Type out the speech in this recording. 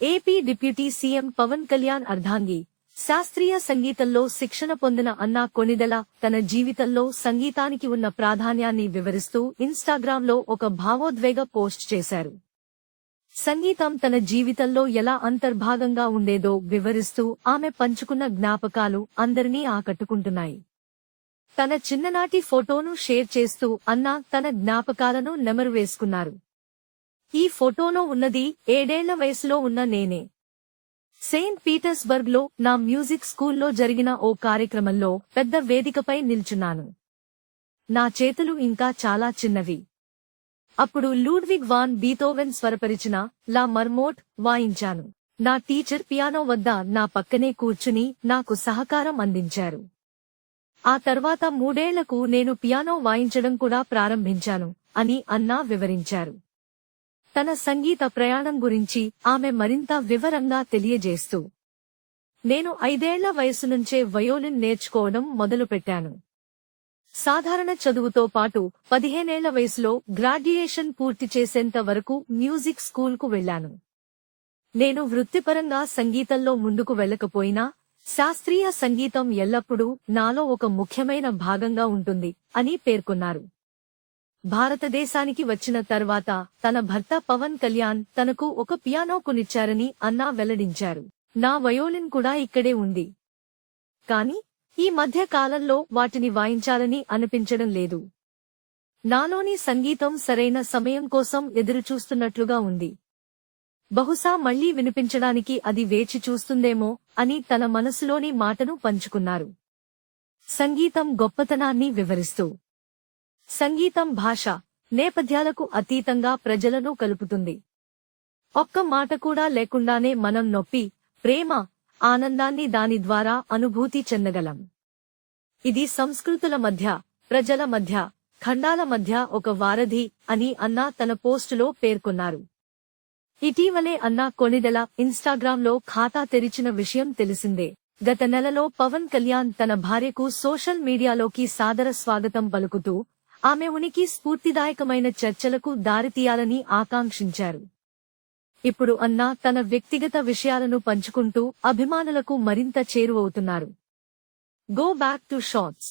AP deputy CM Pawan Kalyan అర్ధాంగి శాస్త్రీయ సంగీతంలో శిక్షణ పొందిన అన్నా కొణిదెల తన జీవితంలో సంగీతానికి ఉన్న ప్రాధాన్యాన్ని వివరిస్తూ ఇన్స్టాగ్రామ్లో ఒక భావోద్వేగ పోస్ట్ చేశారు. సంగీతం తన జీవితంలో ఎలా అంతర్భాగంగా ఉండేదో వివరిస్తూ ఆమె పంచుకున్న జ్ఞాపకాలు అందరినీ ఆకట్టుకుంటున్నాయి. తన చిన్ననాటి ఫోటోను షేర్ చేస్తూ అన్నా తన జ్ఞాపకాలను నెమరువేసుకున్నారు. ఈ ఫోటోలో ఉన్నది 7 ఏళ్ల వయసులో ఉన్న నేనే. సెయింట్ పీటర్స్బర్గ్ లో నా మ్యూజిక్ స్కూల్లో జరిగిన ఓ కార్యక్రమంలో పెద్ద వేదికపై నిల్చున్నాను. నా చేతులు ఇంకా చాలా చిన్నవి. అప్పుడు లూడ్విగ్ వాన్ బీథోవెన్ స్వరపరిచిన లా మర్మోట్ వాయించాను. నా టీచర్ పియానో వద్ద నా పక్కనే కూర్చుని నాకు సహకారం అందించారు. ఆ తర్వాత 3 ఏళ్లకు నేను పియానో వాయించడం కూడా ప్రారంభించాను అని అన్నా వివరించారు. తన సంగీత ప్రయాణం గురించి ఆమె మరింత వివరంగా తెలియజేస్తూ, నేను 5 ఏళ్ల వయసు నుంచే వయోలిన్ నేర్చుకోవడం మొదలుపెట్టాను. సాధారణ చదువుతో పాటు 15 ఏళ్ల వయసులో గ్రాడ్యుయేషన్ పూర్తి చేసేంత వరకు మ్యూజిక్ స్కూల్కు వెళ్లాను. నేను వృత్తిపరంగా సంగీతంలో ముందుకు వెళ్లకపోయినా శాస్త్రీయ సంగీతం ఎల్లప్పుడూ నాలో ఒక ముఖ్యమైన భాగంగా ఉంటుంది అని పేర్కొన్నారు. భారతదేశానికి వచ్చిన తర్వాత తన భర్త పవన్ కళ్యాణ్ తనకు ఒక పియానో కొనిచ్చారని అన్నా వెల్లడించారు. నా వయోలిన్ కూడా ఇక్కడే ఉంది. కాని ఈ మధ్య కాలంలో వాటిని వాయించాలని అనిపించడం లేదు. నాలోని సంగీతం సరైన సమయం కోసం ఎదురుచూస్తున్నట్లుగా ఉంది. బహుశా మళ్లీ వినిపించడానికి అది వేచి చూస్తుందేమో అని తన మనసులోని మాటను పంచుకున్నారు. సంగీతం గొప్పతనాన్ని వివరిస్తూ, సంగీతం భాష, నేపథ్యాలకు అతీతంగా ప్రజలను కలుపుతుంది. ఒక్క మాట కూడా లేకుండానే మనం నొప్పి, ప్రేమ, ఆనందాన్ని దాని ద్వారా అనుభూతి చెందగలం. ఇది సంస్కృతుల మధ్య, ప్రజల మధ్య, ఖండాల మధ్య ఒక వారధి అని అన్నా తన పోస్టులో పేర్కొన్నారు. ఇటీవలే అన్నా కొణిదెల ఇన్స్టాగ్రామ్లో ఖాతా తెరిచిన విషయం తెలిసిందే. గత నెలలో పవన్ కళ్యాణ్ తన భార్యకు సోషల్ మీడియాలోకి సాదర స్వాగతం పలుకుతూ ఆమె ఉనికి స్ఫూర్తిదాయకమైన చర్చలకు దారితీయాలని ఆకాంక్షించారు. ఇప్పుడు అన్నా తన వ్యక్తిగత విషయాలను పంచుకుంటూ అభిమానులకు మరింత చేరువవుతున్నారు. Go back to shorts.